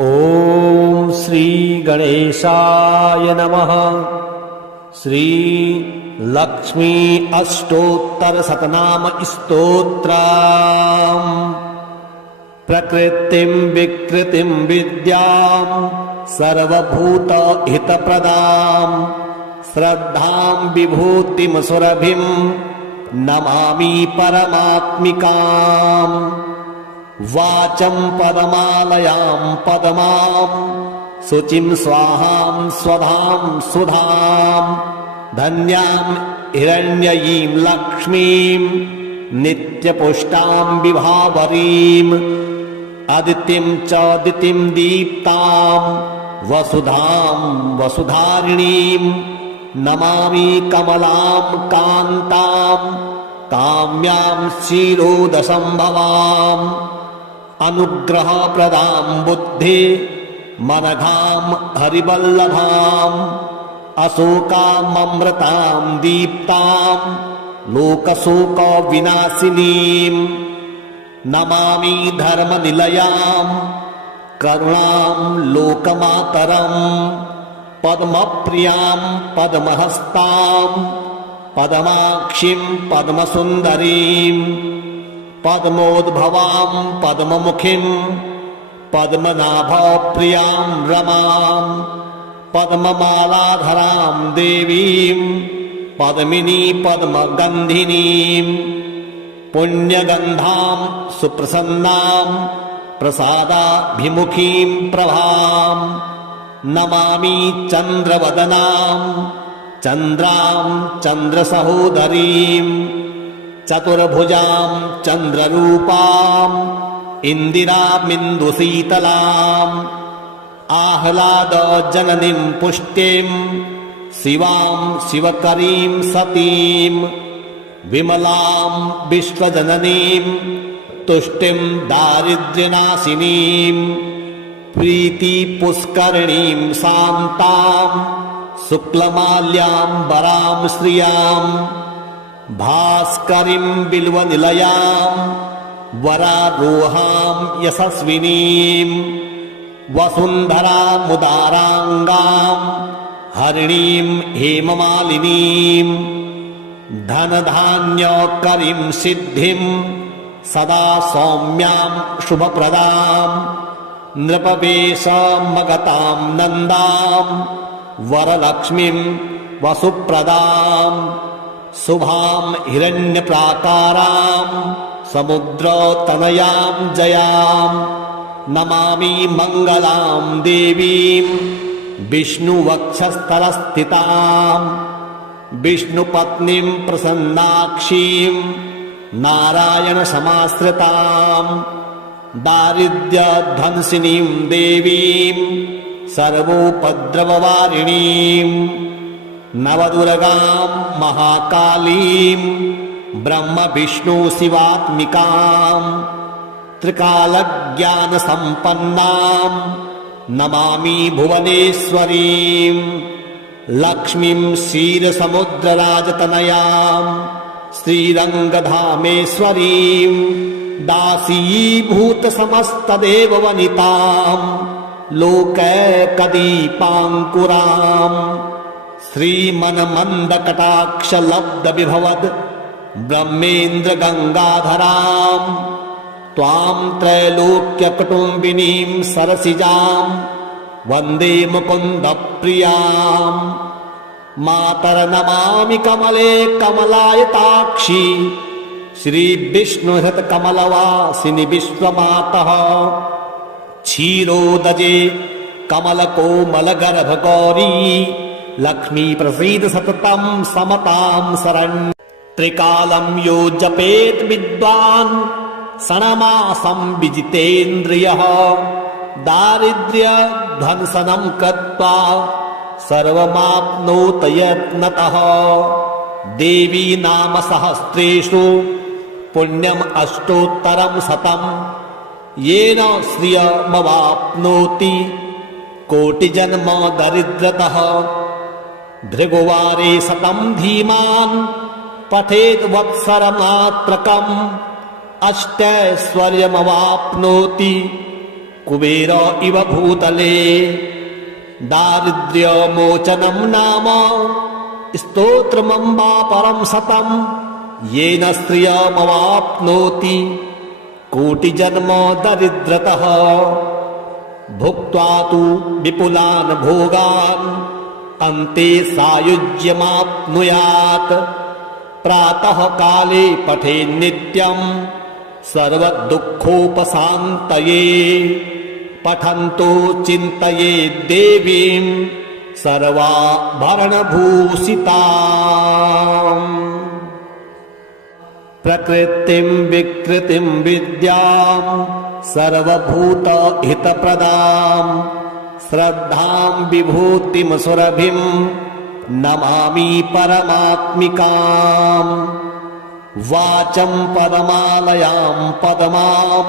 ॐ श्री गणेशाय नमः। श्री लक्ष्मी अष्टोत्तर शतनाम स्तोत्रम्। प्रकृतिं विकृतिं विद्यां सर्वभूत हितप्रदां श्रद्धां विभूतिं सुरभिं नमामि परमात्मिकाम्। वाचं पदमालयां पदमां शुचिं स्वाहां स्वधां सुधां धन्यां हिरण्ययीं लक्ष्मीं नित्यपुष्टां विभावरीम् अदितिं च दितिं दीप्तां वसुधां वसुधारिणीं नमामि कमलां कान्तां काम्यां क्षीरोदसंभवाम् अनुग्रहप्रदां बुद्धि मनघां हरिवल्लभाम् अशोकाममृतां दीप्तां लोकशोकविनाशिनीं नमामि धर्मनिलयां करुणां लोकमातरम् पद्मप्रियां पद्महस्तां पद्माक्षीं पद्मसुन्दरीं पद्मोद्भवां पद्ममुखीं पद्मनाभप्रियां रमां पद्ममालाधरां देवीं पद्मिनी पद्मगन्धिनीं पुण्यगन्धां सुप्रसन्नां प्रसादाभिमुखीं प्रभां नमामि चन्द्रवदनां चन्द्रां चन्द्रसहोदरीं चतुर्भुजां चन्द्ररूपां इन्दिरामिन्दुशीतलाम् आह्लादजननीं पुष्टिं शिवां शिवकरीं सतीं विमलां विश्वजननीं तुष्टिं दारिद्र्यनाशिनीं प्रीतिपुष्करिणीं शान्तां शुक्लमाल्याम्बरां श्रियां भास्करीं बिल्वनिलयां वरारोहां यशस्विनीं वसुन्धरामुदाराङ्गां हरिणीं हेममालिनीं धनधान्यकरीं सिद्धिं सदा सौम्यां शुभप्रदां नृपवेशमगतां नन्दां वरलक्ष्मीं वसुप्रदां शुभां हिरण्यप्राकारां समुद्रतनयां जयां नमामि मङ्गलां देवीं विष्णुवक्षस्थलस्थितां विष्णुपत्नीं प्रसन्नाक्षीं नारायणसमाश्रितां दारिद्र्यध्वंसिनीं देवीं सर्वोपद्रववारिणीं नवदुर्गां महाकालीं ब्रह्मविष्णुशिवात्मिकां त्रिकालज्ञानसम्पन्नां नमामि भुवनेश्वरीं लक्ष्मीं क्षीरसमुद्रराजतनयां श्रीरङ्गधामेश्वरीं दासीभूतसमस्तदेववनितां लोकैकदीपाङ्कुरां श्रीमन्मन्दकटाक्षलब्धविभवद् ब्रह्मेन्द्रगङ्गाधरां त्वां त्रैलोक्यकुटुम्बिनीं सरसिजां वन्दे मुकुन्दप्रियां मातर्नमामि कमले कमलायताक्षी श्रीविष्णुहृतकमलवासिनि विश्वमातः क्षीरोदजे कमलकोमलगर्भगौरी लक्ष्मी प्रसीद सततं समतां शरण्य त्रिकालं यो जपेत् विद्वान् षण्मासं विजितेन्द्रियः दारिद्र्यध्वंसनं कृत्वा सर्वमाप्नोत यत्नतः देवी नाम सहस्रेषु पुण्यम् अष्टोत्तरं शतं येन श्रियमवाप्नोति कोटिजन्म दरिद्रतः भृगुवारे शतं धीमान् पठेत् वत्सरमात्रकम् अष्टैश्वर्यमवाप्नोति कुबेर इव भूतले। दारिद्र्यमोचनं नाम स्तोत्रमम्बा परं सतं, येन श्रियमवाप्नोति कोटिजन्म दरिद्रतः। भुक्त्वा तु विपुलान् भोगान् अन्ते सायुज्यमाप्नुयात्। प्रातः काले पठेन् नित्यं सर्वदुःखोपशान्तये। पठन्तो चिन्तयेत् देवीं सर्वाभरणभूषिताम्। प्रकृतिं विकृतिं विद्यां सर्वभूतहितप्रदां, श्रद्धां विभूतिं सुरभिं नमामि परमात्मिकाम्। वाचं पदमालयां पद्मां,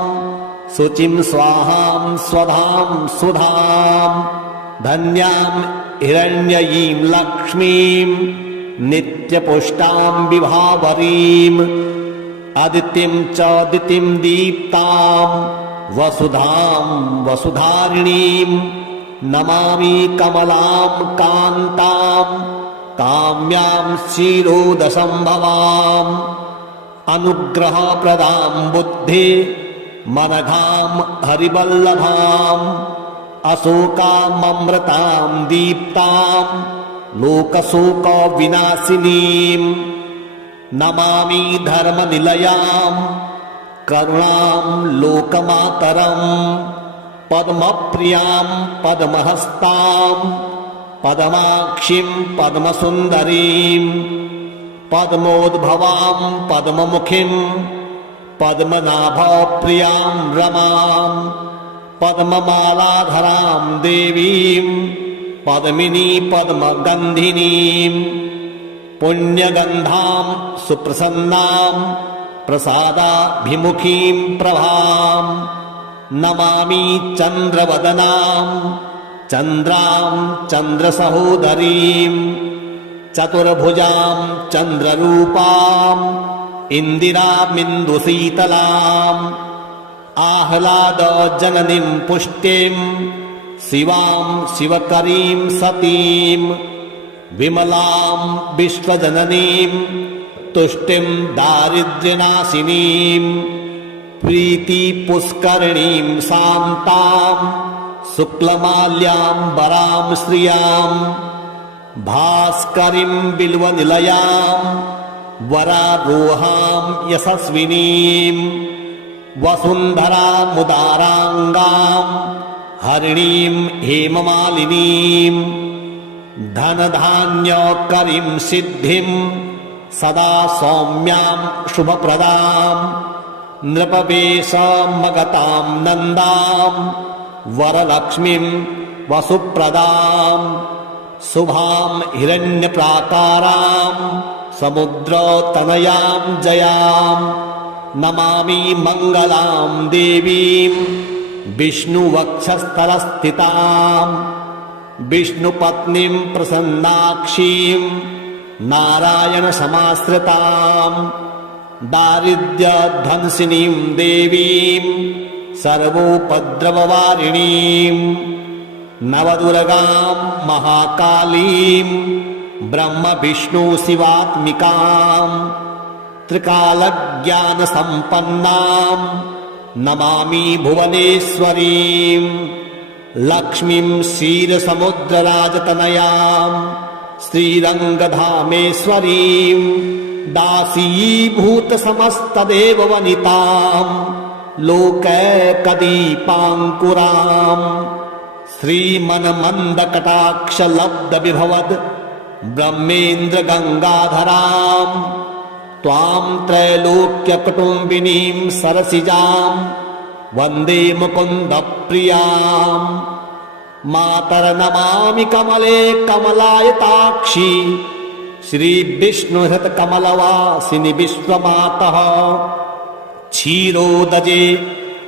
शुचिं स्वाहां स्वधां सुधां, धन्यां हिरण्ययीं लक्ष्मीं नित्यपुष्टां विभावरीम्। अदितिं च दितिं दीप्तां वसुधां वसुधारिणीं नमामि कमलां कान्तां, काम्यां क्षीरोदसंभवाम्। अनुग्रहप्रदां बुद्धि मनघां हरिवल्लभाम्, अशोकाममृतां दीप्तां लोकशोकविनाशिनीं नमामि धर्मनिलयां, करुणां लोकमातरम्। पद्मप्रियां पद्महस्तां, पद्माक्षीं पद्मसुन्दरीं, पद्मोद्भवां पद्ममुखीं, पद्मनाभप्रियां रमां, पद्ममालाधरां देवीं, पद्मिनी पद्मगन्धिनीं। पुण्यगन्धां सुप्रसन्नां प्रसादाभिमुखीं प्रभां नमामि चन्द्रवदनां, चन्द्रां चन्द्रसहोदरीं। चतुर्भुजां चन्द्ररूपां इन्दिरामिन्दुशीतलाम्, आह्लादजननीं पुष्टिं शिवां शिवकरीं सतीं। विमलां विश्वजननीं तुष्टिं दारिद्र्यनाशिनीं, प्रीतिपुष्करिणीं शान्तां शुक्लमाल्याम्बरां श्रियां। भास्करीं बिल्वनिलयां वरारोहां यशस्विनीं, वसुन्धरामुदाराङ्गां हरिणीं हेममालिनीं। धनधान्यकरीं सिद्धिं सदा सौम्यां शुभप्रदां, नृपवेशमगतां नन्दां वरलक्ष्मीं वसुप्रदां। शुभां हिरण्यप्राकारां समुद्रतनयां जयां नमामि मङ्गलां देवीं विष्णुवक्षस्थलस्थितां। विष्णुपत्नीं प्रसन्नाक्षीं नारायणसमाश्रितां, दारिद्र्यध्वंसिनीं देवीं सर्वोपद्रववारिणीं। नवदुर्गां महाकालीं ब्रह्मविष्णुशिवात्मिकां, त्रिकालज्ञानसम्पन्नां नमामि भुवनेश्वरीं। लक्ष्मीं क्षीरसमुद्रराजतनयां श्रीरङ्गधामेश्वरीं, दासीभूतसमस्तदेववनितां लोकैकदीपाङ्कुरां। श्रीमन्मन्दकटाक्षलब्धविभवद् ब्रह्मेन्द्रगङ्गाधरां, त्वां त्रैलोक्यकुटुम्बिनीं सरसिजां वन्दे मुकुन्दप्रियां। मातर्नमामि कमले कमलायताक्षी, श्रीविष्णुहृतकमलवासिनि विश्वमातः। क्षीरोदजे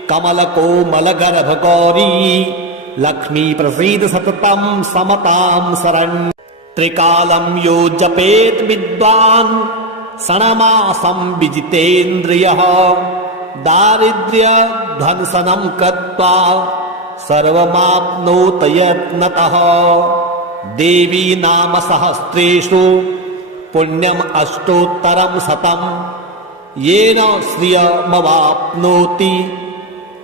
कमलकोमलगर्भगौरी, लक्ष्मी प्रसीद सततं समतां शरण्य। त्रिकालं यो जपेत् विद्वान् षण्मासं विजितेन्द्रियः, दारिद्र्यध्वंसनं कृत्वा सर्वमाप्नोत यत्नतः। देवी नाम सहस्रेषु पुण्यम् अष्टोत्तरं शतम्। येन श्रियमवाप्नोति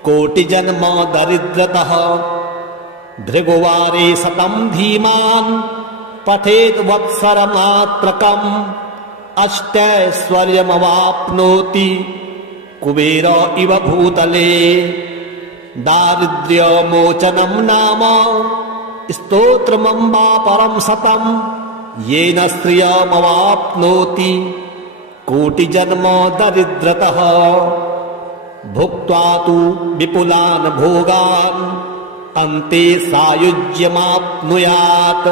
कोटिजन्म दरिद्रतः। भृगुवारे शतं धीमान् पठेत् वत्सरमात्रकम्। अष्टैश्वर्यमवाप्नोति कुबेर इव भूतले। दारिद्र्यमोचनं नाम स्तोत्रमम्बा परं शतम्। येन श्रियमवाप्नोति कोटिजन्म दरिद्रतः। भुक्त्वा तु विपुलान् भोगान् अन्ते सायुज्यमाप्नुयात्।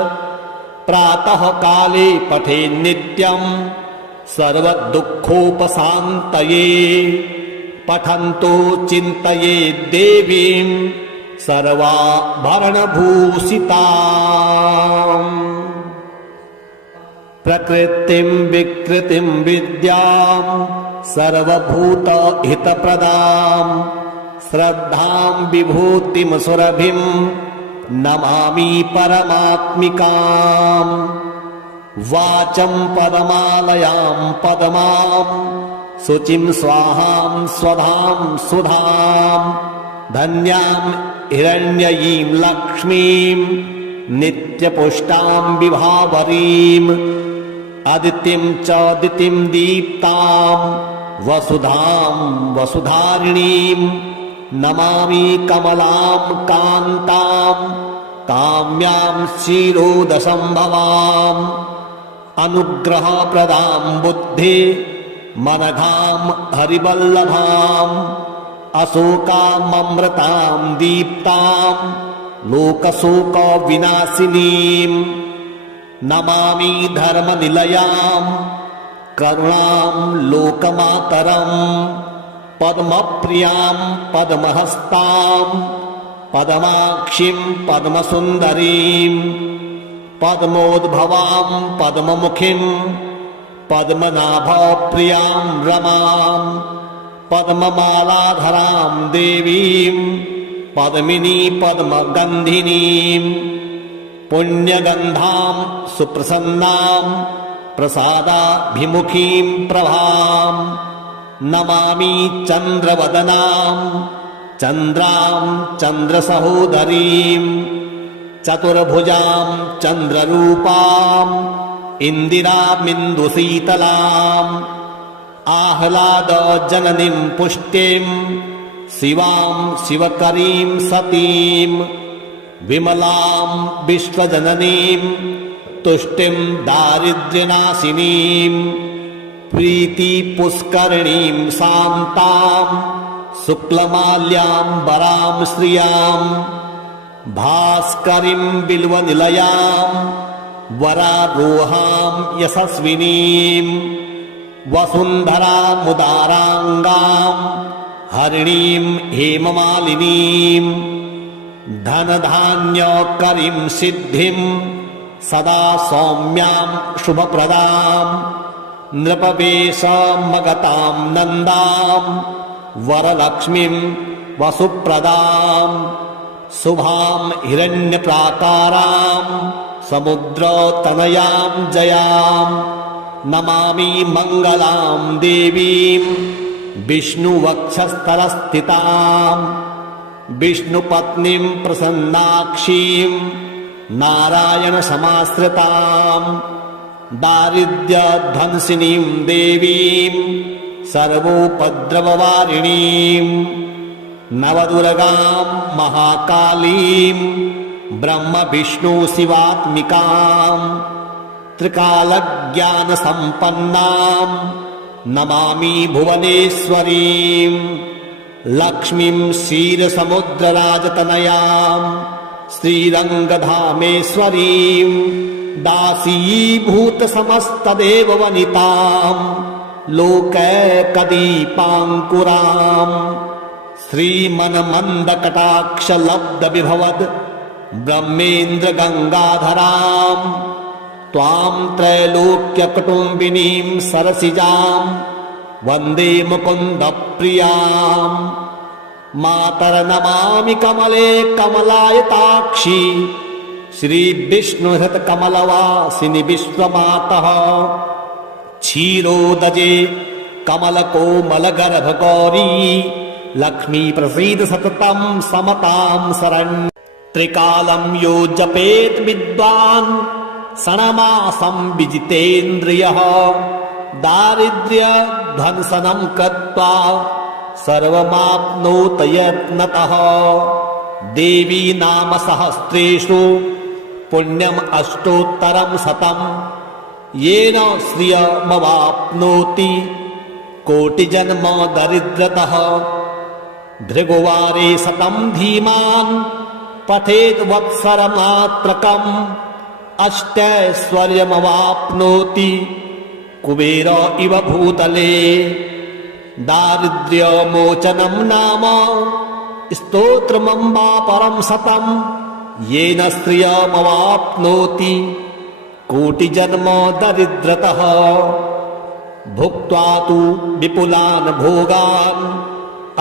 प्रातः काले पठेन् नित्यम् सर्वदुःखोपशान्तये। पठन्तो चिन्तयेत् देवीं सर्वाभरणभूषिताम्। प्रकृतिं विकृतिं विद्यां सर्वभूतहितप्रदां। श्रद्धां विभूतिं सुरभिं नमामि परमात्मिकाम्। वाचं पदमालयां पदमां शुचिं स्वाहां स्वधां सुधां। धन्यां हिरण्ययीं लक्ष्मीं नित्यपुष्टां विभावरीम्। अदितिं च दितिं दीप्तां वसुधां वसुधारिणीं। नमामि कमलां कान्तां काम्यां क्षीरोदसंभवाम्। अनुग्रहप्रदां बुद्धि मनघां हरिवल्लभाम्। अशोकाममृतां दीप्तां लोकशोकविनाशिनीम्। नमामि धर्मनिलयां करुणां लोकमातरम्। पद्मप्रियां पद्महस्तां पद्माक्षीं पद्मसुन्दरीं। पद्मोद्भवां पद्ममुखीं पद्मनाभप्रियां रमां। पद्ममालाधरां देवीं पद्मिनी पद्मगन्धिनीं। पुण्यगन्धां सुप्रसन्नां प्रसादाभिमुखीं प्रभां। नमामि चन्द्रवदनां चन्द्रां चन्द्रसहोदरीं। चतुर्भुजां चन्द्ररूपां इन्दिरामिन्दुशीतलाम्। आह्लादजननीं पुष्टिं शिवां शिवकरीं सतीं। विमलां विश्वजननीं तुष्टिं दारिद्र्यनाशिनीं। प्रीतिपुष्करिणीं शान्तां शुक्लमाल्याम्बरां श्रियां। भास्करीं बिल्वनिलयां वरारोहां यशस्विनीं। वसुन्धरामुदाराङ्गां हरिणीं हेममालिनीं। धनधान्यकरीं सिद्धिं सदा सौम्यां शुभप्रदां। नृपवेशमगतां नन्दां वरलक्ष्मीं वसुप्रदां। शुभां हिरण्यप्राकारां समुद्रतनयां जयां। नमामि मङ्गलां देवीं विष्णुवक्षस्थलस्थितां। विष्णुपत्नीं प्रसन्नाक्षीं नारायणसमाश्रितां। दारिद्र्यध्वंसिनीं देवीं सर्वोपद्रववारिणीं। नवदुर्गां महाकालीं ब्रह्मविष्णुशिवात्मिकां। त्रिकालज्ञानसम्पन्नां नमामि भुवनेश्वरीं। लक्ष्मीं क्षीरसमुद्रराजतनयां श्रीरङ्गधामेश्वरीं। दासीभूतसमस्तदेववनितां लोकैकदीपाङ्कुरां। श्रीमन्मन्दकटाक्षलब्धविभवद् ब्रह्मेन्द्रगङ्गाधरां। त्वां त्रैलोक्यकुटुम्बिनीं सरसिजां वन्दे मुकुन्दप्रियां। मातर्नमामि कमले कमलायताक्षी श्रीविष्णुहृतकमलवासिनि विश्वमातः क्षीरोदजे कमलकोमलगर्भगौरी लक्ष्मी प्रसीद सततं समतां शरण्य त्रिकालं यो जपेत् विद्वान् षण्मासं विजितेन्द्रियः दारिद्र्यध्वंसनं कृत्वा सर्वमाप्नोत यत्नतः देवी नाम सहस्रेषु पुण्यम् अष्टोत्तरं शतं येन श्रियमवाप्नोति कोटिजन्म दरिद्रतः भृगुवारे शतं धीमान् पठेत् वत्सरमात्रकम् अष्टैश्वर्यमवाप्नोति कुबेर इव भूतले दारिद्र्यमोचनं नाम स्तोत्रमम्बा परं शतं येन श्रियमवाप्नोति कोटिजन्म दरिद्रतः भुक्त्वा तु विपुलान् भोगान्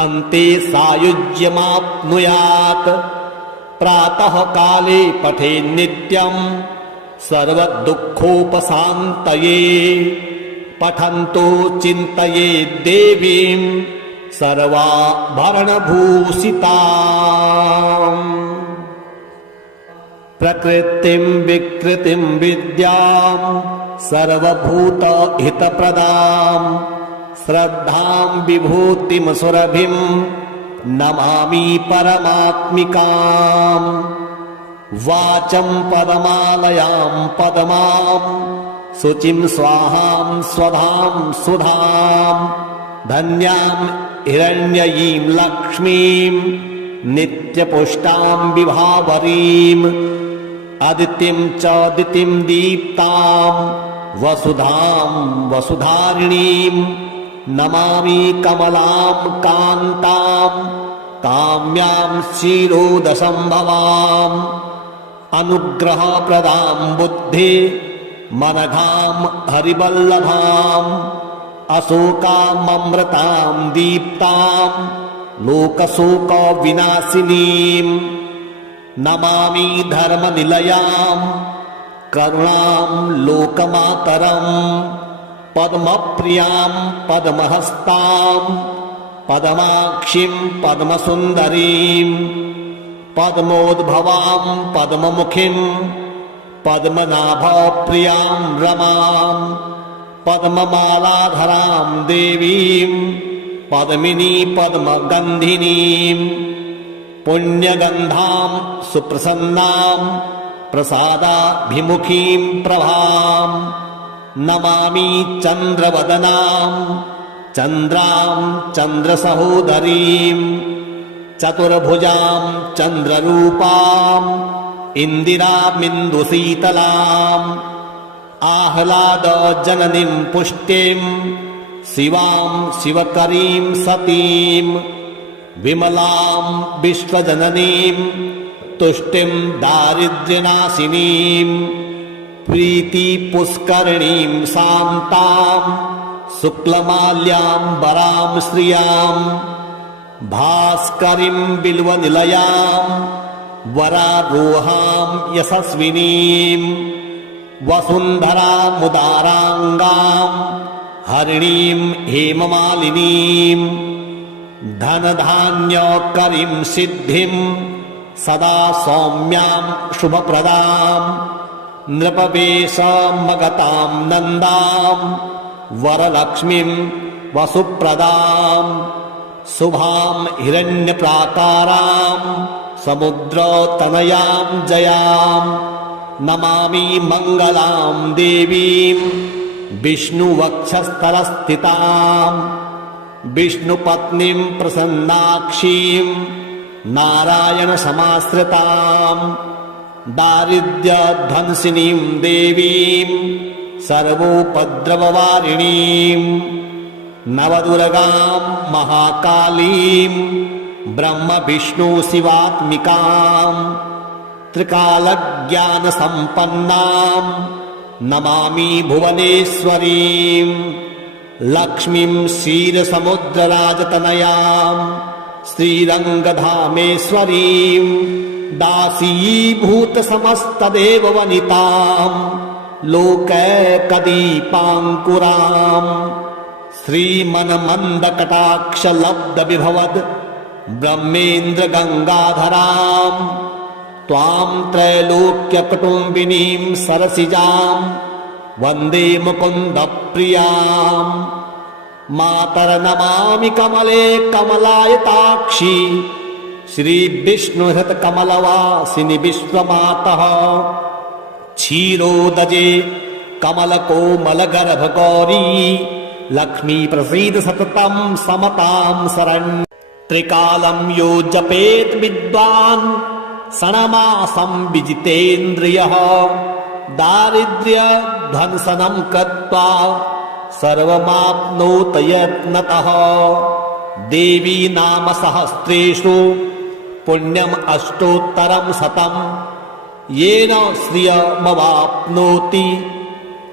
अन्ते सायुज्यमाप्नुयात् प्रातः काले पठेत् नित्यं सर्वदुःखोपशान्तये पठन्तो चिन्तयेत् देवीं सर्वाभरणभूषिताम् प्रकृतिं विकृतिं विद्यां सर्वभूतहितप्रदां श्रद्धां विभूतिं सुरभिं नमामि परमात्मिकाम् वाचं पदमालयां पदमां शुचिं स्वाहां स्वधां सुधां धन्यां हिरण्ययीं लक्ष्मीं नित्यपुष्टां विभावरीं अदितिं च दितिं दीप्तां वसुधां वसुधारिणीं नमामि कमलां कान्तां काम्यां क्षीरोदसंभवाम् अनुग्रहप्रदां बुद्धि मनघां हरिवल्लभाम् अशोकाममृतां दीप्तां लोकशोकविनाशिनीं नमामि धर्मनिलयां करुणां लोकमातरं पद्मप्रियां पद्महस्तां पद्माक्षीं पद्मसुन्दरीं पद्मोद्भवां पद्ममुखीं पद्मनाभप्रियां रमां पद्ममालाधरां देवीं पद्मिनी पद्मगन्धिनीं पुण्यगन्धां सुप्रसन्नां प्रसादाभिमुखीं प्रभां नमामि चन्द्रवदनां चन्द्रां चन्द्रसहोदरीं चतुर्भुजां चन्द्ररूपां इन्दिरामिन्दुशीतलाम् आह्लादजननीं पुष्टिं शिवां शिवकरीं सतीं विमलां विश्वजननीं तुष्टिं दारिद्र्यनाशिनीं प्रीतिपुष्करिणीं शान्तां शुक्लमाल्याम्बरां श्रियां भास्करीं बिल्वनिलयां वरारोहां यशस्विनीं वसुन्धरामुदाराङ्गां हरिणीं हेममालिनीं धनधान्यकरीं सिद्धिं सदा सौम्यां शुभप्रदां नृपवेशमगतां नन्दां वरलक्ष्मीं वसुप्रदां शुभां हिरण्यप्राकारां समुद्रतनयां जयां नमामि मङ्गलां देवीं विष्णुवक्षस्थलस्थितां विष्णुपत्नीं प्रसन्नाक्षीं नारायणसमाश्रितां दारिद्र्यध्वंसिनीं देवीं सर्वोपद्रववारिणीं नवदुर्गां महाकालीं ब्रह्मविष्णुशिवात्मिकां त्रिकालज्ञानसम्पन्नां नमामि भुवनेश्वरीं लक्ष्मीं क्षीरसमुद्रराजतनयां श्रीरङ्गधामेश्वरीं दासीभूतसमस्तदेववनितां लोकैकदीपाङ्कुराम् श्रीमन्मन्दकटाक्षलब्धविभवद् ब्रह्मेन्द्रगङ्गाधराम् त्वां त्रैलोक्यकुटुम्बिनीं सरसिजां वन्दे मुकुन्दप्रियाम् मातर्नमामि कमले कमलायताक्षी श्रीविष्णुहृतकमलवासिनि विश्वमातः क्षीरोदजे कमलकोमलगर्भगौरी लक्ष्मी प्रसीद सततं समतां शरण्य त्रिकालं यो जपेत् विद्वान् षण्मासं विजितेन्द्रियः दारिद्र्यध्वंसनं कृत्वा सर्वमाप्नोत यत्नतः देवी नाम सहस्रेषु पुण्यम् अष्टोत्तरं शतम् येन श्रियमवाप्नोति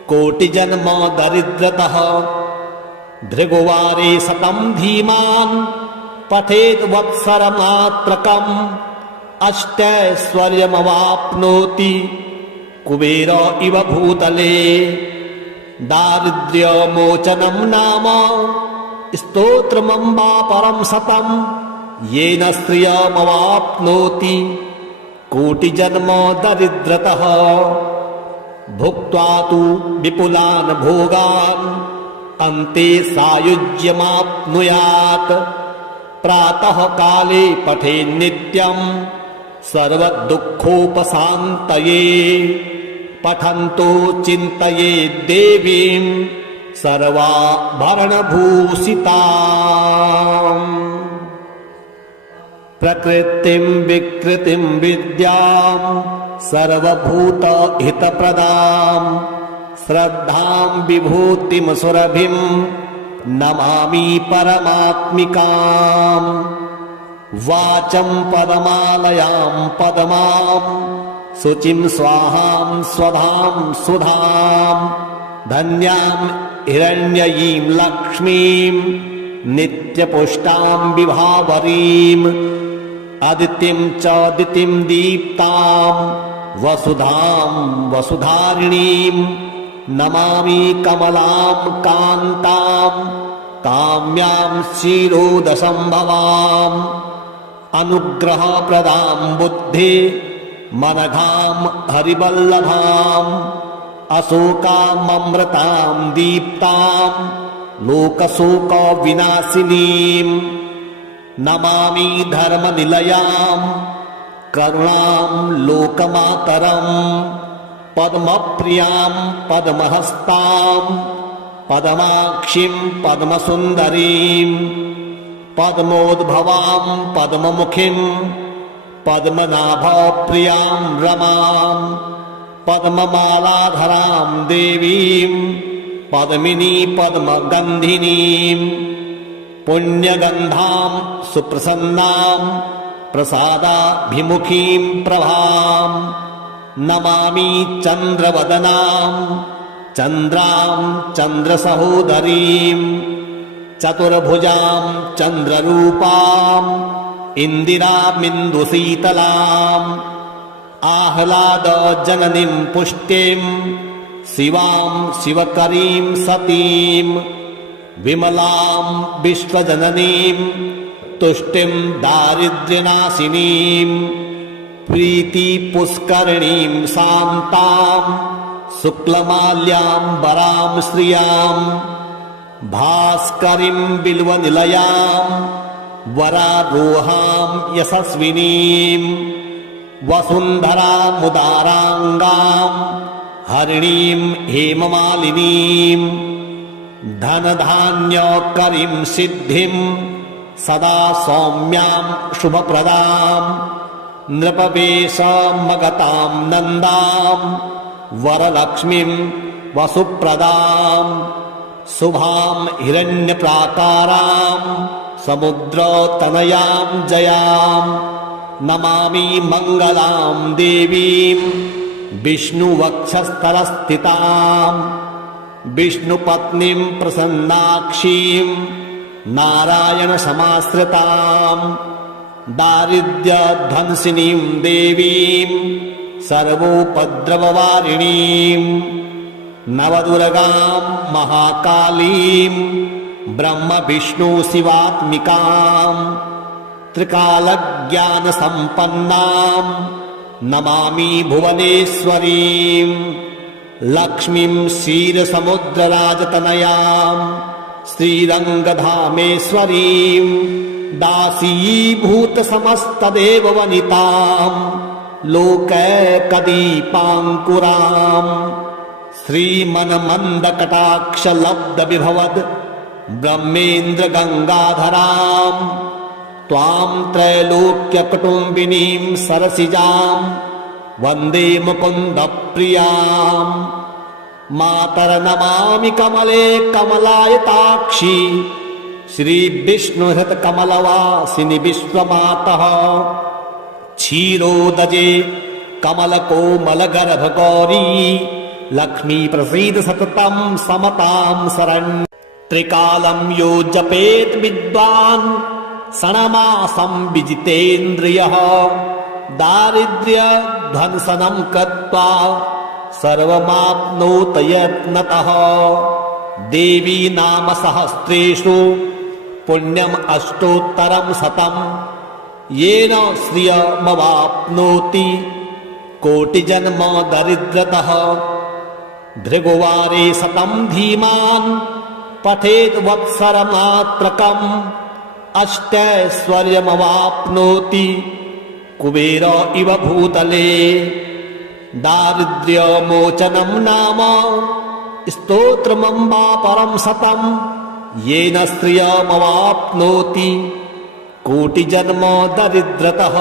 कोटिजन्म दरिद्रतः भृगुवारे शतं धीमान् पठेत् वत्सरमात्रकम् अष्टैश्वर्यमवाप्नोति कुबेर इव भूतले दारिद्र्यमोचनं नाम स्तोत्रमम्बा परं शतं येन श्रियमवाप्नोति कोटिजन्म दरिद्रतः भुक्त्वा तु विपुलान् भोगान् अन्ते सायुज्यमाप्नुयात् प्रातः काले पठेन् नित्यं सर्वदुःखोपशान्तये पठन्तो चिन्तयेत् देवीं सर्वाभरणभूषिताम् प्रकृतिं विकृतिं विद्यां सर्वभूतहितप्रदां श्रद्धां विभूतिं सुरभिं नमामि परमात्मिकाम् वाचं पदमालयां पदमां शुचिं स्वाहां स्वधां सुधां धन्यां हिरण्ययीं लक्ष्मीं नित्यपुष्टां विभावरीम् अदितिं च दितिं दीप्तां वसुधां वसुधारिणीं नमामि कमलां कान्तां काम्यां क्षीरोदसम्भवाम् अनुग्रहप्रदां बुद्धि मनघां हरिवल्लभाम् अशोकाममृतां दीप्तां लोकशोकविनाशिनीं नमामि धर्मनिलयां करुणां लोकमातरं पद्मप्रियां पद्महस्तां पद्माक्षीं पद्मसुन्दरीं पद्मोद्भवां पद्ममुखीं पद्मनाभप्रियां रमां पद्ममालाधरां देवीं पद्मिनी पद्मगन्धिनीं पुण्यगन्धां सुप्रसन्नां प्रसादाभिमुखीं प्रभां नमामि चन्द्रवदनां चन्द्रां चन्द्रसहोदरीं चतुर्भुजां चन्द्ररूपां इन्दिरामिन्दुशीतलाम् आह्लादजननीं पुष्टिं शिवां शिवकरीं सतीं विमलां विश्वजननीं तुष्टिं दारिद्र्यनाशिनीं प्रीतिपुष्करिणीं शान्तां शुक्लमाल्याम्बरां श्रियां भास्करीं बिल्वनिलयां वरारोहां यशस्विनीं वसुन्धरामुदाराङ्गां हरिणीं हेममालिनीं धनधान्यकरीं सिद्धिं सदा सौम्यां शुभप्रदां नृपवेशमगतां नन्दां वरलक्ष्मीं वसुप्रदां शुभां हिरण्यप्राकारां समुद्रतनयां जयां नमामि मङ्गलां देवीं विष्णुवक्षस्थलस्थितां विष्णुपत्नीं प्रसन्नाक्षीं नारायणसमाश्रिताम् दारिद्र्यध्वंसिनीं देवीं सर्वोपद्रववारिणीं नवदुर्गां महाकालीं ब्रह्मविष्णुशिवात्मिकां त्रिकालज्ञानसम्पन्नां नमामि भुवनेश्वरीं लक्ष्मीं क्षीरसमुद्रराजतनयां श्रीरङ्गधामेश्वरीं दासीभूतसमस्तदेववनितां लोकैकदीपाङ्कुरां श्रीमन्मन्दकटाक्षलब्धविभवद् ब्रह्मेन्द्रगङ्गाधरां त्वां त्रैलोक्यकुटुम्बिनीं सरसिजां वन्दे मुकुन्दप्रियां मातर्नमामि कमले कमलायताक्षी श्रीविष्णुहृतकमलवासिनि विश्वमातः क्षीरोदजे कमलकोमलगर्भगौरी लक्ष्मी प्रसीद सततं समतां शरण्य त्रिकालं यो जपेत् विद्वान् षण्मासं विजितेन्द्रियः दारिद्र्यध्वंसनं कृत्वा सर्वमाप्नोत यत्नतः देवी नाम सहस्रेषु पुण्यम् अष्टोत्तरं शतं येन श्रियमवाप्नोति कोटिजन्म दरिद्रतः भृगुवारे शतं धीमान् पठेत् वत्सरमात्रकम् अष्टैश्वर्यमवाप्नोति कुबेर इव भूतले दारिद्र्यमोचनं नाम स्तोत्रमम्बा परं शतं येन श्रियमवाप्नोति कोटिजन्म दरिद्रतः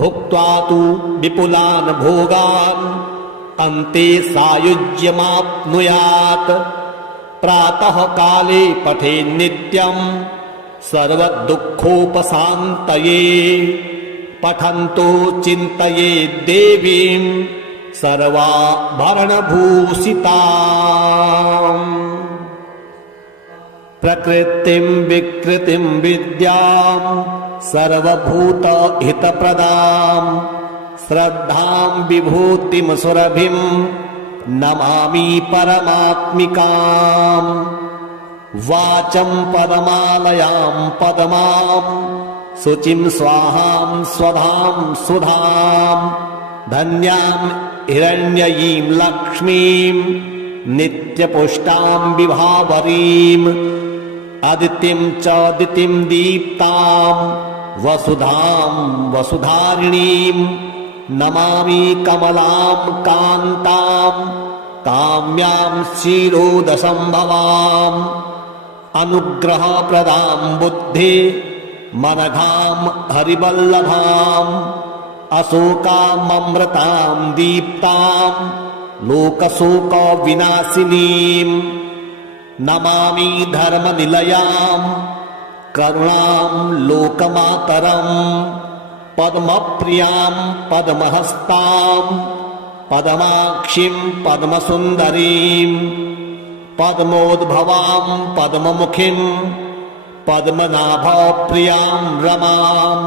भुक्त्वा तु विपुलान् भोगान् अन्ते सायुज्यमाप्नुयात् प्रातः काले पठेत् नित्यं सर्वदुःखोपशान्तये पठन्तो चिन्तयेत् देवीं सर्वाभरणभूषिताम् प्रकृतिं विकृतिं विद्यां सर्वभूतहितप्रदां श्रद्धां विभूतिं सुरभिं नमामि परमात्मिकाम् वाचं पदमालयां पदमां शुचिं स्वाहां स्वधां सुधां धन्यां हिरण्ययीं लक्ष्मीं नित्यपुष्टां विभावरीं अदितिं च दितिं दीप्तां वसुधां वसुधारिणीं नमामि कमलां कान्तां काम्यां क्षीरोदसम्भवाम् अनुग्रहप्रदां बुद्धि मनघां हरिवल्लभाम् अशोकाममृतां दीप्तां लोकशोकविनाशिनीं नमामि धर्मनिलयां करुणां लोकमातरं पद्मप्रियां पद्महस्तां पद्माक्षीं पद्मसुन्दरीं पद्मोद्भवां पद्ममुखीं पद्मनाभप्रियां रमां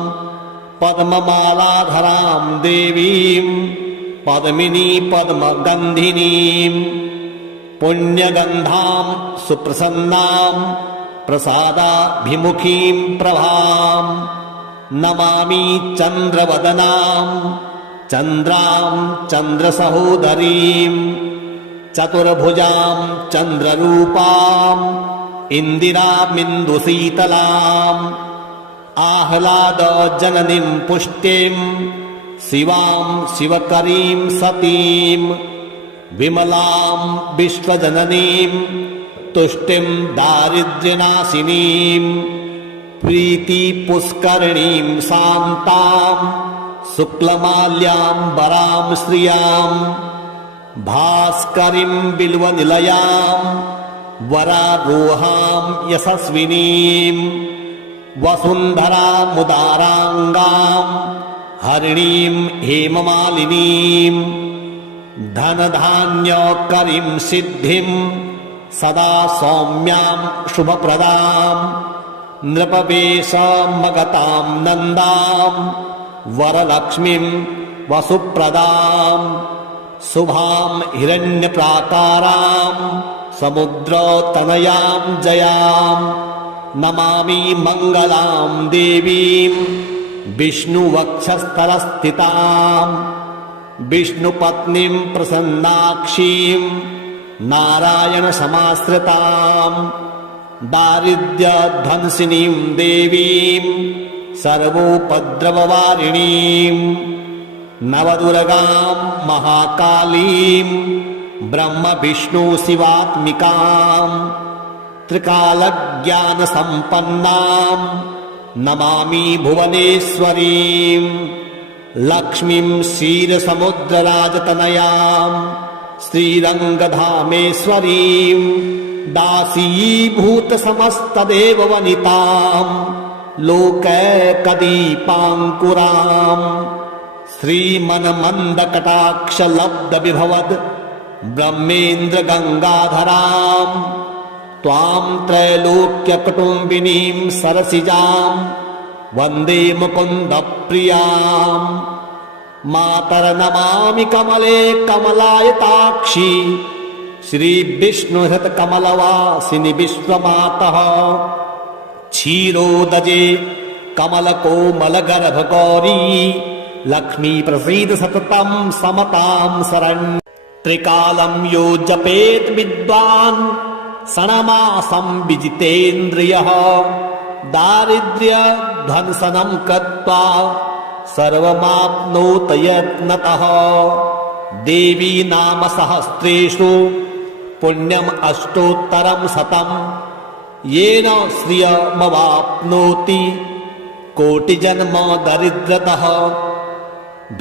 पद्ममालाधरां देवीं पद्मिनी पद्मगन्धिनीं पुण्यगन्धां सुप्रसन्नां प्रसादाभिमुखीं प्रभां नमामि चन्द्रवदनां चन्द्रां चन्द्रसहोदरीं चतुर्भुजां चन्द्ररूपां इन्दिरामिन्दुशीतलाम् आह्लादजननीं पुष्टिं शिवां शिवकरीं सतीं विमलां विश्वजननीं तुष्टिं दारिद्र्यनाशिनीं प्रीतिपुष्करिणीं शान्तां शुक्लमाल्याम्बरां श्रियां भास्करीं बिल्वनिलयां वरारोहां यशस्विनीं वसुन्धरामुदाराङ्गां हरिणीं हेममालिनीं धनधान्यकरीं सिद्धिं सदा सौम्यां शुभप्रदां नृपवेशमगतां नन्दां वरलक्ष्मीं वसुप्रदां शुभां हिरण्यप्राकारां समुद्रतनयां जयां नमामि मङ्गलां देवीं विष्णुवक्षस्थलस्थितां विष्णुपत्नीं प्रसन्नाक्षीं नारायणसमाश्रितां दारिद्र्यध्वंसिनीं देवीं सर्वोपद्रववारिणीं नवदुर्गां महाकालीं ब्रह्मविष्णुशिवात्मिकां त्रिकालज्ञानसम्पन्नां नमामि भुवनेश्वरीं लक्ष्मीं क्षीरसमुद्रराजतनयां श्रीरङ्गधामेश्वरीं दासीभूतसमस्तदेववनितां लोकैकदीपाङ्कुरां श्रीमन्मन्दकटाक्षलब्धविभवद् ब्रह्मेन्द्रगङ्गाधरां त्वां त्रैलोक्यकुटुम्बिनीं सरसिजां वन्दे मुकुन्दप्रियां मातर्नमामि कमले कमलायताक्षी श्रीविष्णुहृतकमलवासिनि विश्वमातः क्षीरोदजे कमलकोमलगर्भगौरी लक्ष्मी प्रसीद सततं समतां शरण्य त्रिकालं यो जपेत् विद्वान् षण्मासं विजितेन्द्रियः दारिद्र्यध्वंसनं कृत्वा सर्वमाप्नोत यत्नतः देवी नाम सहस्रेषु पुण्यम् अष्टोत्तरं शतं येन श्रियमवाप्नोति कोटिजन्म दरिद्रतः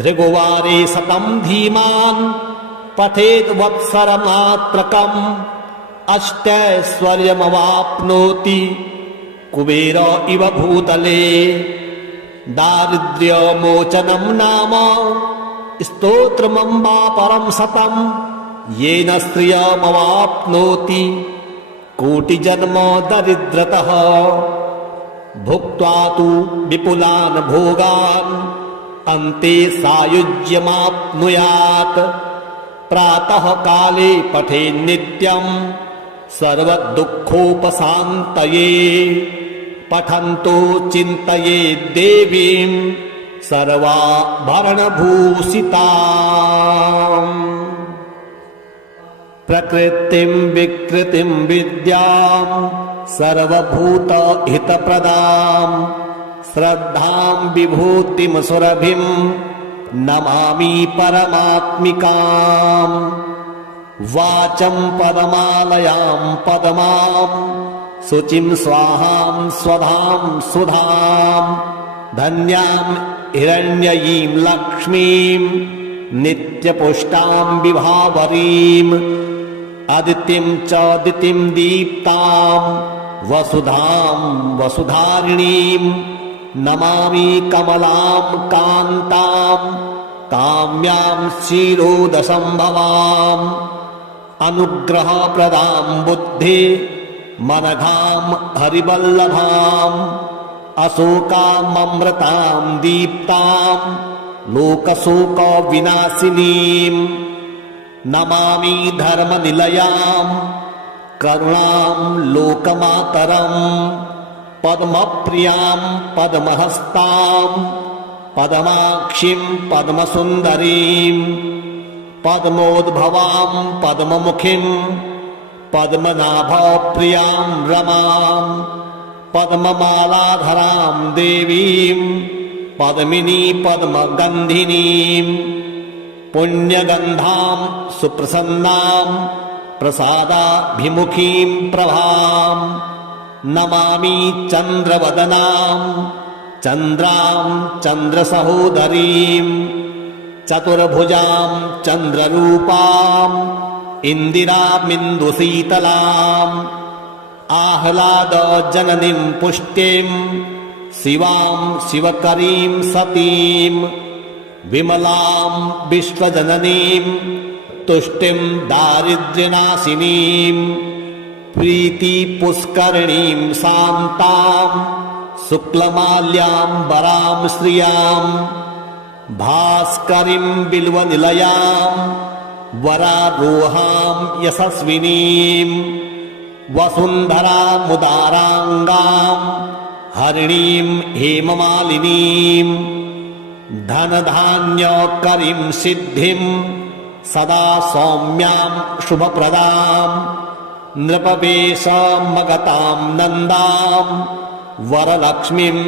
भृगुवारे शतं धीमान् पठेत् वत्सरमात्रकम् अष्टैश्वर्यमवाप्नोति कुबेर इव भूतले दारिद्र्यमोचनं नाम स्तोत्रमम्बा परं शतं येन श्रियमवाप्नोति कोटिजन्म दरिद्रतः भुक्त्वा तु विपुलान् भोगान् अन्ते सायुज्यमाप्नुयात् प्रातः काले पठेन् नित्यं सर्वदुःखोपशान्तये पठन्तो चिन्तयेत् देवीं सर्वाभरणभूषिताम् प्रकृतिं विकृतिं विद्यां सर्वभूतहितप्रदां श्रद्धां विभूतिं सुरभिं नमामि परमात्मिकाम् वाचं पदमालयां पदमां शुचिं स्वाहां स्वधां सुधां धन्यां हिरण्ययीं लक्ष्मीं नित्यपुष्टां विभावरीम् अदितिं च दितिं दीप्तां वसुधां वसुधारिणीं नमामि कमलां कान्तां काम्यां क्षीरोदसम्भवाम् अनुग्रहप्रदां बुद्धि मनघां हरिवल्लभाम् अशोकाममृतां दीप्तां लोकशोकविनाशिनीं नमामि धर्मनिलयां करुणां लोकमातरं पद्मप्रियां पद्महस्तां पद्माक्षीं पद्मसुन्दरीं पद्मोद्भवां पद्ममुखीं पद्मनाभप्रियां रमां पद्ममालाधरां देवीं पद्मिनी पद्मगन्धिनीं पुण्यगन्धां सुप्रसन्नां प्रसादाभिमुखीं प्रभां नमामि चन्द्रवदनां चन्द्रां चन्द्रसहोदरीं चतुर्भुजां चन्द्ररूपां इन्दिरामिन्दुशीतलाम् आह्लादजननीं पुष्टिं शिवां शिवकरीं सतीं विमलां विश्वजननीं तुष्टिं दारिद्र्यनाशिनीं प्रीतिपुष्करिणीं शान्तां शुक्लमाल्याम्बरां श्रियां भास्करीं बिल्वनिलयां वरारोहां यशस्विनीं वसुन्धरामुदाराङ्गां हरिणीं हेममालिनीं धनधान्यकरीं सिद्धिं सदा सौम्यां शुभप्रदां नृपवेशमगतां नन्दां वरलक्ष्मीं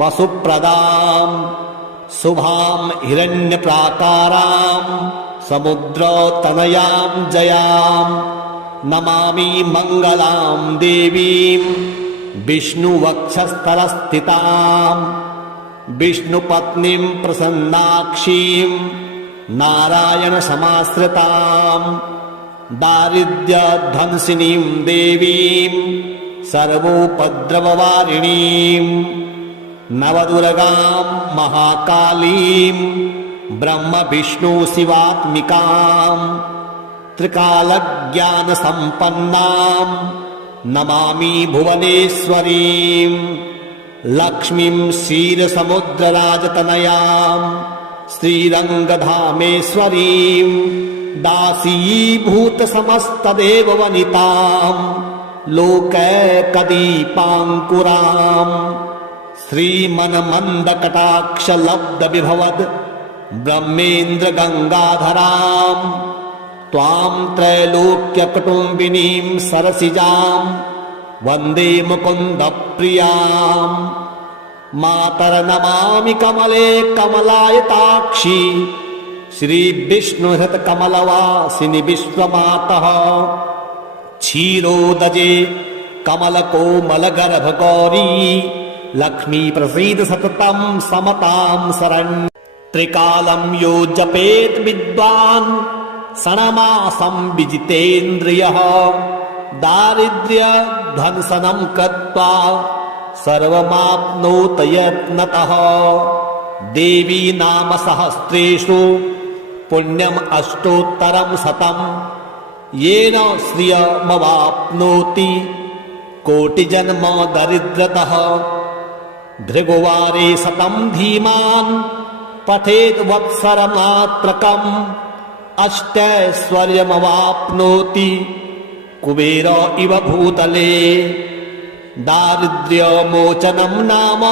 वसुप्रदां शुभां हिरण्यप्राकारां समुद्रतनयां जयां नमामि मङ्गलां देवीं विष्णुवक्षस्थलस्थितां विष्णुपत्नीं प्रसन्नाक्षीं नारायणसमाश्रितां दारिद्र्यध्वंसिनीं देवीं सर्वोपद्रववारिणीं नवदुर्गां महाकालीं ब्रह्मविष्णुशिवात्मिकां त्रिकालज्ञानसम्पन्नां नमामि भुवनेश्वरीं लक्ष्मीं क्षीरसमुद्रराजतनयां श्रीरङ्गधामेश्वरीं दासीभूतसमस्तदेववनितां लोकैकदीपाङ्कुरां श्रीमन्मन्दकटाक्षलब्धविभवद् ब्रह्मेन्द्रगङ्गाधरां त्वां त्रैलोक्यकुटुम्बिनीं सरसिजां वन्दे मुकुन्दप्रियां मातर्नमामि कमले कमलायताक्षी श्रीविष्णुहृतकमलवासिनि विश्वमातः क्षीरोदजे कमलकोमलगर्भगौरी लक्ष्मी प्रसीद सततं समतां शरण्य त्रिकालं यो जपेत् विद्वान् षण्मासं विजितेन्द्रियः दारिद्र्यध्वंसनं कृत्वा सर्वमाप्नोत यत्नतः देवी नाम सहस्रेषु पुण्यम् अष्टोत्तरं शतं येन श्रियमवाप्नोति कोटिजन्म दरिद्रतः भृगुवारे शतं धीमान् पठेत् वत्सरमात्रकम् अष्टैश्वर्यमवाप्नोति कुबेर इव भूतले दारिद्र्यमोचनं नाम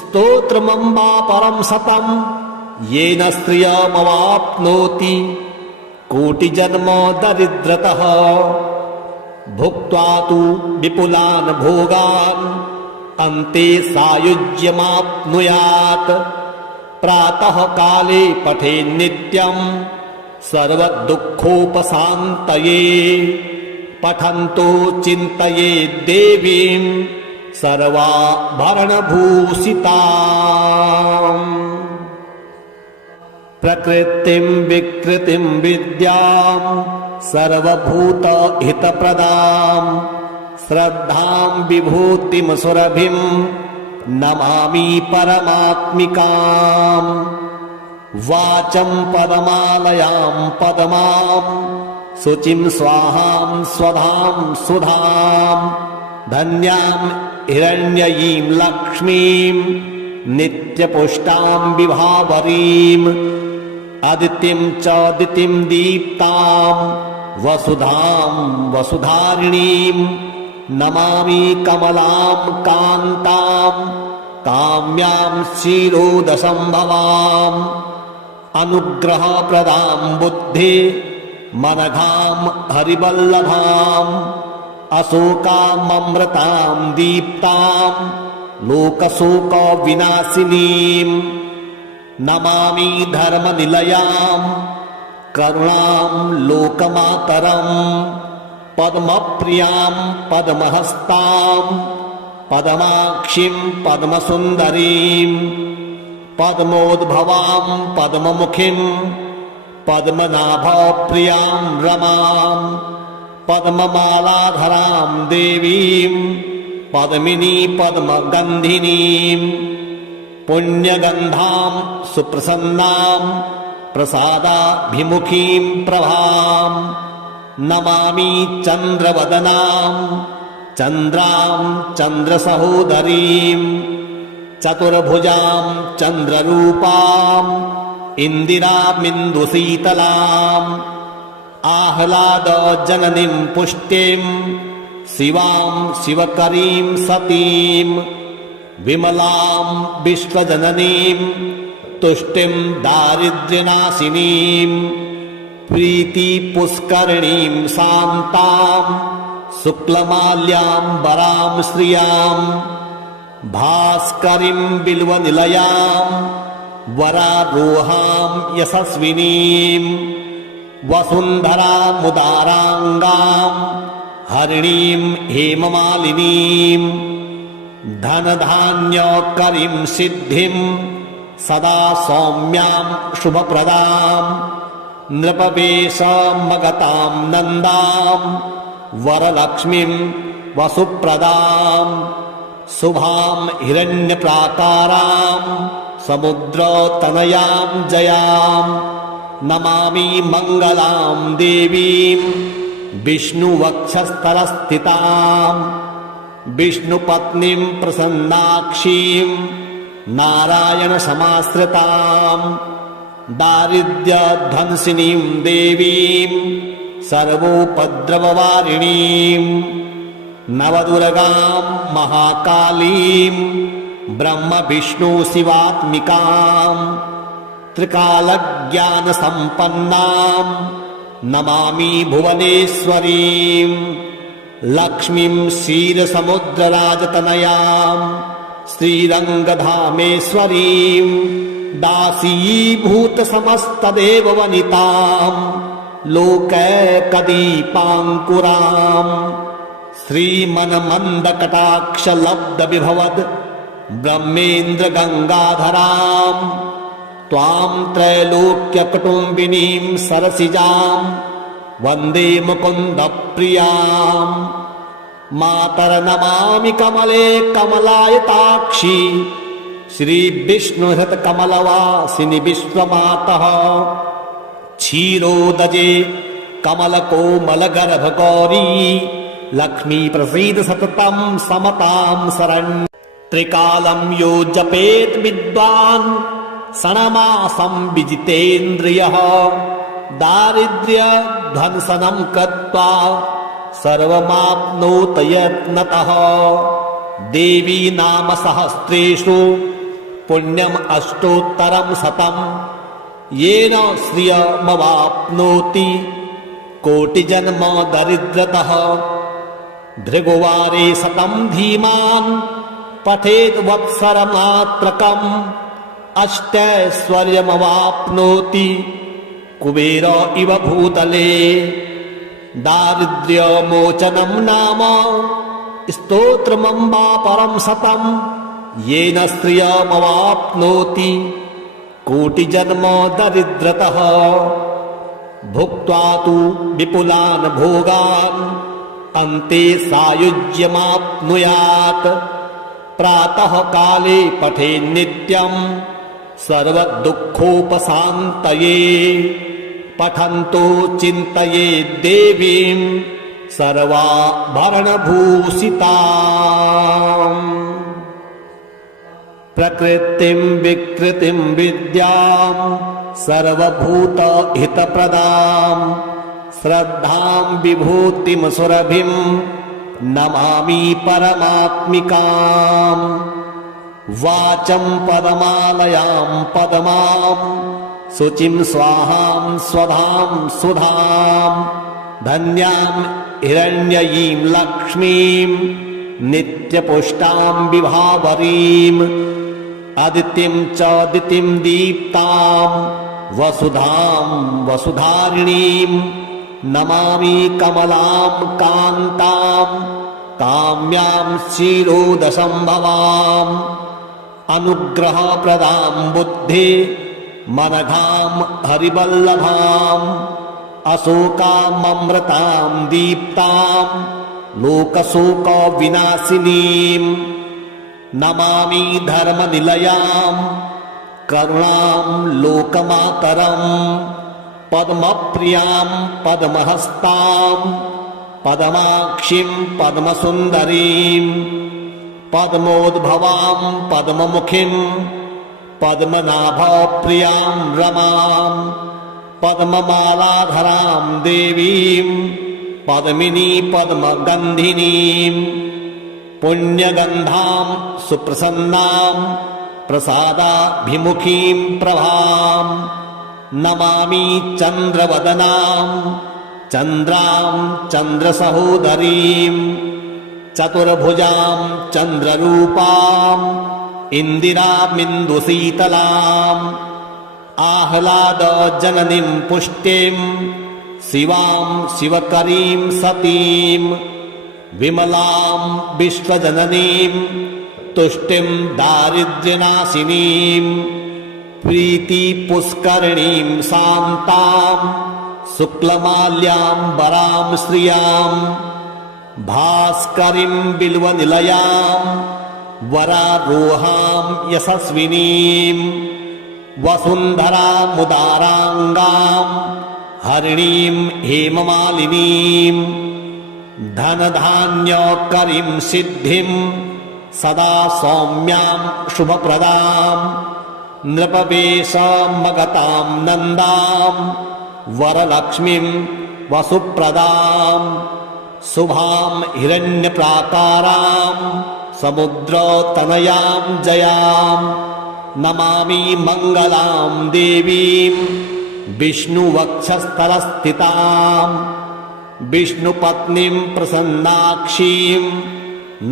स्तोत्रमम्बा परं शतं येन श्रियमवाप्नोति कोटिजन्म दरिद्रतः भुक्त्वा तु विपुलान् भोगान् अन्ते सायुज्यमाप्नुयात् प्रातः काले पठेन् नित्यं सर्वदुःखोपशान्तये पठन्तो चिन्तयेत् देवीं सर्वाभरणभूषिताम् प्रकृतिं विकृतिं विद्यां सर्वभूतहितप्रदां श्रद्धां विभूतिं सुरभिं नमामि परमात्मिकाम् वाचं पदमालयां पदमां शुचिं स्वाहां स्वधां सुधां धन्यां हिरण्ययीं लक्ष्मीं नित्यपुष्टां विभावरीं अदितिं च दितिं दीप्तां वसुधां वसुधारिणीं नमामि कमलां कान्तां काम्यां क्षीरोदसम्भवाम् अनुग्रहप्रदां बुद्धि मनघां हरिवल्लभाम् अशोकाममृतां दीप्तां लोकशोकविनाशिनीं नमामि धर्मनिलयां करुणां लोकमातरं पद्मप्रियां पद्महस्तां पद्माक्षीं पद्मसुन्दरीं पद्मोद्भवां पद्ममुखीं पद्मनाभप्रियां रमां पद्ममालाधरां देवीं पद्मिनी पद्मगन्धिनीं पुण्यगन्धां सुप्रसन्नां प्रसादाभिमुखीं प्रभां नमामि चन्द्रवदनां चन्द्रां चन्द्रसहोदरीं चतुर्भुजां चन्द्ररूपाम् इन्दिरामिन्दुशीतलाम् आह्लादजननीं पुष्टिं शिवां शिवकरीं सतीं विमलां विश्वजननीं तुष्टिं दारिद्र्यनाशिनीं प्रीतिपुष्करिणीं शान्तां शुक्लमाल्याम्बरां श्रियां भास्करीं बिल्वनिलयां वरारोहां यशस्विनीं वसुन्धरामुदाराङ्गां हरिणीं हेममालिनीं धनधान्यकरीं सिद्धिं सदा सौम्यां शुभप्रदां नृपवेशमगतां नन्दां वरलक्ष्मीं वसुप्रदां शुभां हिरण्यप्राकारां समुद्रतनयां जयां नमामि मङ्गलां देवीं विष्णुवक्षस्थलस्थितां विष्णुपत्नीं प्रसन्नाक्षीं नारायणसमाश्रितां दारिद्र्यध्वंसिनीं देवीं सर्वोपद्रववारिणीं नवदुर्गां महाकालीं ब्रह्मविष्णुशिवात्मिकां त्रिकालज्ञानसम्पन्नां नमामि भुवनेश्वरीं लक्ष्मीं क्षीरसमुद्रराजतनयां श्रीरङ्गधामेश्वरीं दासीभूतसमस्तदेववनितां लोकैकदीपाङ्कुरां श्रीमन्मन्दकटाक्षलब्धविभवद् ब्रह्मेन्द्रगङ्गाधरां त्वां त्रैलोक्यकुटुम्बिनीं सरसिजां वन्दे मुकुन्दप्रियां मातर्नमामि कमले कमलायताक्षी श्रीविष्णुहृतकमलवासिनि विश्वमातः क्षीरोदजे कमलकोमलगर्भगौरी लक्ष्मी प्रसीद सततं समतां शरण्य त्रिकालं यो जपेत् विद्वान् षण्मासं विजितेन्द्रियः दारिद्र्यध्वंसनं कृत्वा सर्वमाप्नोत यत्नतः देवी नाम सहस्रेषु पुण्यम् अष्टोत्तरं शतं येन श्रियमवाप्नोति कोटिजन्म दरिद्रतः भृगुवारे शतं धीमान् पठेत् वत्सरमात्रकम् अष्टैश्वर्यमवाप्नोति कुबेर इव भूतले दारिद्र्यमोचनं नाम स्तोत्रमम्बा परं शतं येन श्रियमवाप्नोति कोटिजन्म दरिद्रतः भुक्त्वा तु विपुलान् भोगान् अन्ते सायुज्यमाप्नुयात् प्रातः काले पठेन् नित्यं सर्वदुःखोपशान्तये पठन्तो चिन्तयेत् देवीं सर्वाभरणभूषिताम् प्रकृतिं विकृतिं विद्यां सर्वभूतहितप्रदां श्रद्धां विभूतिं सुरभिं नमामि परमात्मिकाम् वाचं पदमालयां पदमां शुचिं स्वाहां स्वधां सुधां धन्यां हिरण्ययीं लक्ष्मीं नित्यपुष्टां विभावरीम् अदितिं च दितिं दीप्तां वसुधां वसुधारिणीं नमामि कमलां कान्तां काम्यां क्षीरोदसम्भवाम् अनुग्रहप्रदां बुद्धि मनघां हरिवल्लभाम् अशोकाममृतां दीप्तां लोकशोकविनाशिनीं नमामि धर्मनिलयां करुणां लोकमातरम् पद्मप्रियां पद्महस्तां पद्माक्षीं पद्मसुन्दरीं पद्मोद्भवां पद्ममुखीं पद्मनाभप्रियां रमां पद्ममालाधरां देवीं पद्मिनी पद्मगन्धिनीं पुण्यगन्धां सुप्रसन्नां प्रसादाभिमुखीं प्रभां नमामि चन्द्रवदनां चन्द्रां चन्द्रसहोदरीं चतुर्भुजां चन्द्ररूपां इन्दिरामिन्दुशीतलाम् आह्लादजननीं पुष्टिं शिवां शिवकरीं सतीं विमलां विश्वजननीं तुष्टिं दारिद्र्यनाशिनीं प्रीतिपुष्करिणीं शान्तां शुक्लमाल्याम्बरां श्रियां भास्करीं बिल्वनिलयां वरारोहां यशस्विनीं वसुन्धरामुदाराङ्गां हरिणीं हेममालिनीं धनधान्यकरीं सिद्धिं सदा सौम्यां शुभप्रदां नृपवेशमगतां नन्दां वरलक्ष्मीं वसुप्रदां शुभां हिरण्यप्राकारां समुद्रतनयां जयां नमामि मङ्गलां देवीं विष्णुवक्षस्थलस्थितां विष्णुपत्नीं प्रसन्नाक्षीं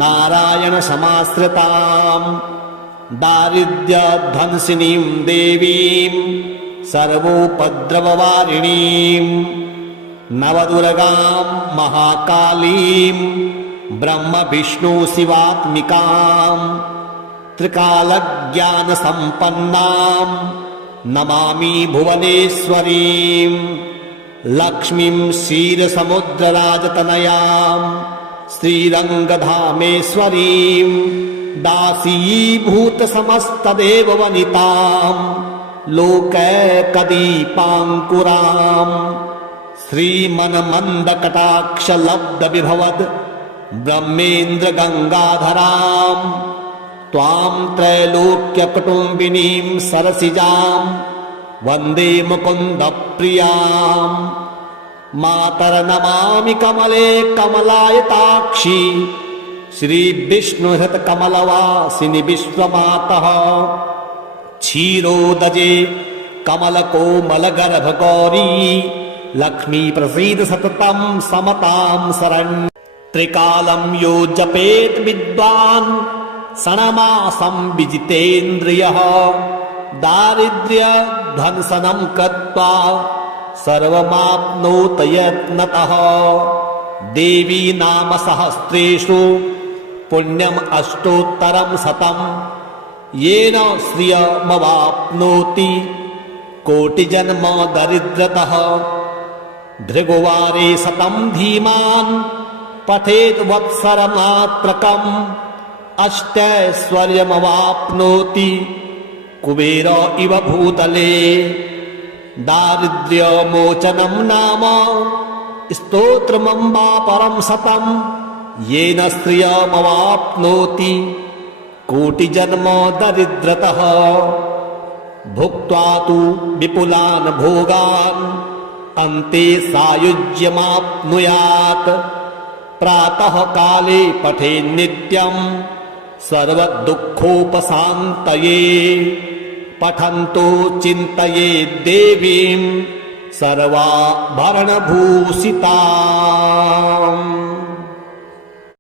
नारायणसमाश्रितां दारिद्र्यध्वंसिनीं देवीं सर्वोपद्रववारिणीं नवदुर्गां महाकालीं ब्रह्मविष्णुशिवात्मिकां त्रिकालज्ञानसम्पन्नां नमामि भुवनेश्वरीं लक्ष्मीं क्षीरसमुद्रराजतनयां श्रीरङ्गधामेश्वरीं दासीभूतसमस्तदेववनितां लोकैकदीपाङ्कुरां श्रीमन्मन्दकटाक्षलब्धविभवद् ब्रह्मेन्द्रगङ्गाधरां त्वां त्रैलोक्यकुटुम्बिनीं सरसिजां वन्दे मुकुन्दप्रियां मातर्नमामि कमले कमलायताक्षी श्रीविष्णुहृतकमलवासिनि विश्वमातः क्षीरोदजे कमलकोमलगर्भगौरी लक्ष्मी प्रसीद सततं समतां शरण्यं त्रिकालं यो जपेत् विद्वान् षण्मासं विजितेन्द्रियः दारिद्र्यध्वंसनं कृत्वा सर्वमाप्नोत यत्नतः देवी नाम सहस्रेषु पुण्यम् अष्टोत्तरं शतं येन श्रियमवाप्नोति कोटिजन्म दरिद्रतः भृगुवारे शतं धीमान् पठेत् वत्सरमात्रकम् अष्टैश्वर्यमवाप्नोति कुबेर इव भूतले दारिद्र्यमोचनं नाम स्तोत्रमम्बा परं शतं येन श्रियमवाप्नोति कोटिजन्म दरिद्रतः भुक्त्वा तु विपुलान् भोगान् अन्ते सायुज्यमाप्नुयात् प्रातः काले पठेत् नित्यं सर्वदुःखोपशान्तये पठन्तो चिन्तयेत् देवीं सर्वाभरणभूषिताम्।